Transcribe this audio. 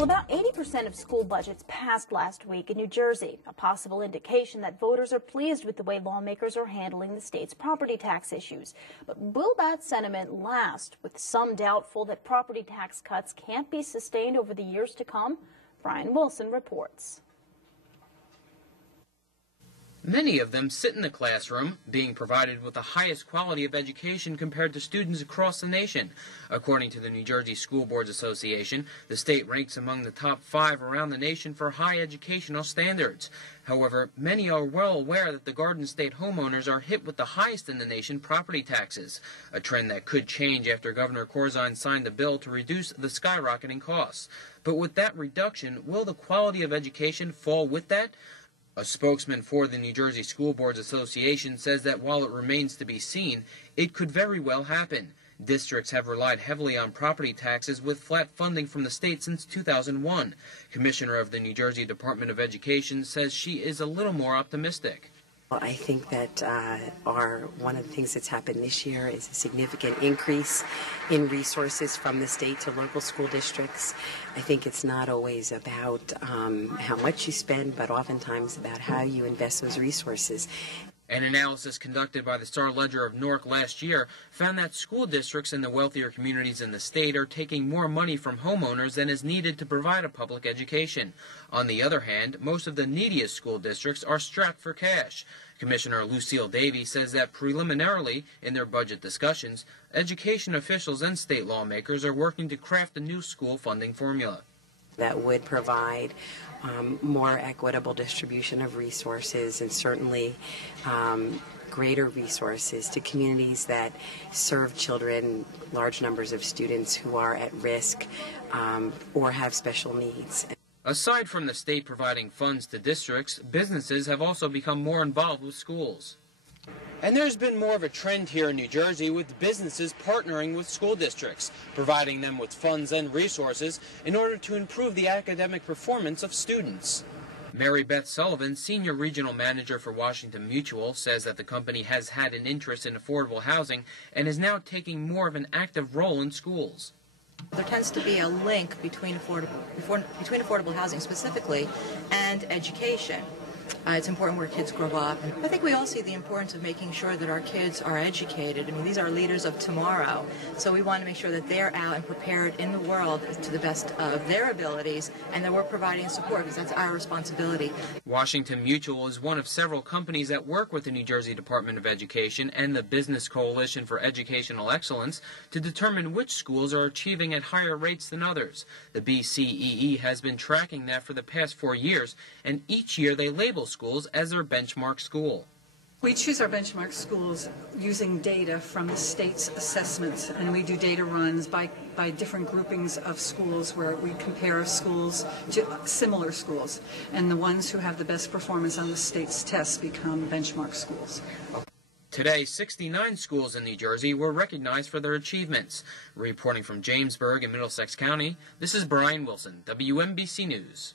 Well, about 80% of school budgets passed last week in New Jersey, a possible indication that voters are pleased with the way lawmakers are handling the state's property tax issues. But will that sentiment last, with some doubtful that property tax cuts can't be sustained over the years to come? Brian Wilson reports. Many of them sit in the classroom, being provided with the highest quality of education compared to students across the nation. According to the New Jersey School Boards Association, the state ranks among the top 5 around the nation for high educational standards. However, many are well aware that the Garden State homeowners are hit with the highest in the nation property taxes, a trend that could change after Governor Corzine signed a bill to reduce the skyrocketing costs. But with that reduction, will the quality of education fall with that? A spokesman for the New Jersey School Boards Association says that while it remains to be seen, it could very well happen. Districts have relied heavily on property taxes with flat funding from the state since 2001. Commissioner of the New Jersey Department of Education says she is a little more optimistic. Well, I think that one of the things that's happened this year is a significant increase in resources from the state to local school districts. I think it's not always about how much you spend, but oftentimes about how you invest those resources. An analysis conducted by the Star-Ledger of Newark last year found that school districts in the wealthier communities in the state are taking more money from homeowners than is needed to provide a public education. On the other hand, most of the neediest school districts are strapped for cash. Commissioner Lucille Davey says that preliminarily, in their budget discussions, education officials and state lawmakers are working to craft a new school funding formula that would provide more equitable distribution of resources and certainly greater resources to communities that serve children, large numbers of students who are at risk or have special needs. Aside from the state providing funds to districts, businesses have also become more involved with schools. And there's been more of a trend here in New Jersey with businesses partnering with school districts, providing them with funds and resources in order to improve the academic performance of students. Mary Beth Sullivan, Senior Regional Manager for Washington Mutual, says that the company has had an interest in affordable housing and is now taking more of an active role in schools. There tends to be a link between affordable housing specifically and education. It's important where kids grow up. I think we all see the importance of making sure that our kids are educated. I mean, these are leaders of tomorrow, so we want to make sure that they're out and prepared in the world to the best of their abilities, and that we're providing support because that's our responsibility. Washington Mutual is one of several companies that work with the New Jersey Department of Education and the Business Coalition for Educational Excellence to determine which schools are achieving at higher rates than others. The BCEE has been tracking that for the past 4 years, and each year they label schools as their benchmark school. We choose our benchmark schools using data from the state's assessments, and we do data runs by different groupings of schools where we compare schools to similar schools, and the ones who have the best performance on the state's tests become benchmark schools. Today, 69 schools in New Jersey were recognized for their achievements. Reporting from Jamesburg in Middlesex County, this is Brian Wilson, WMBC News.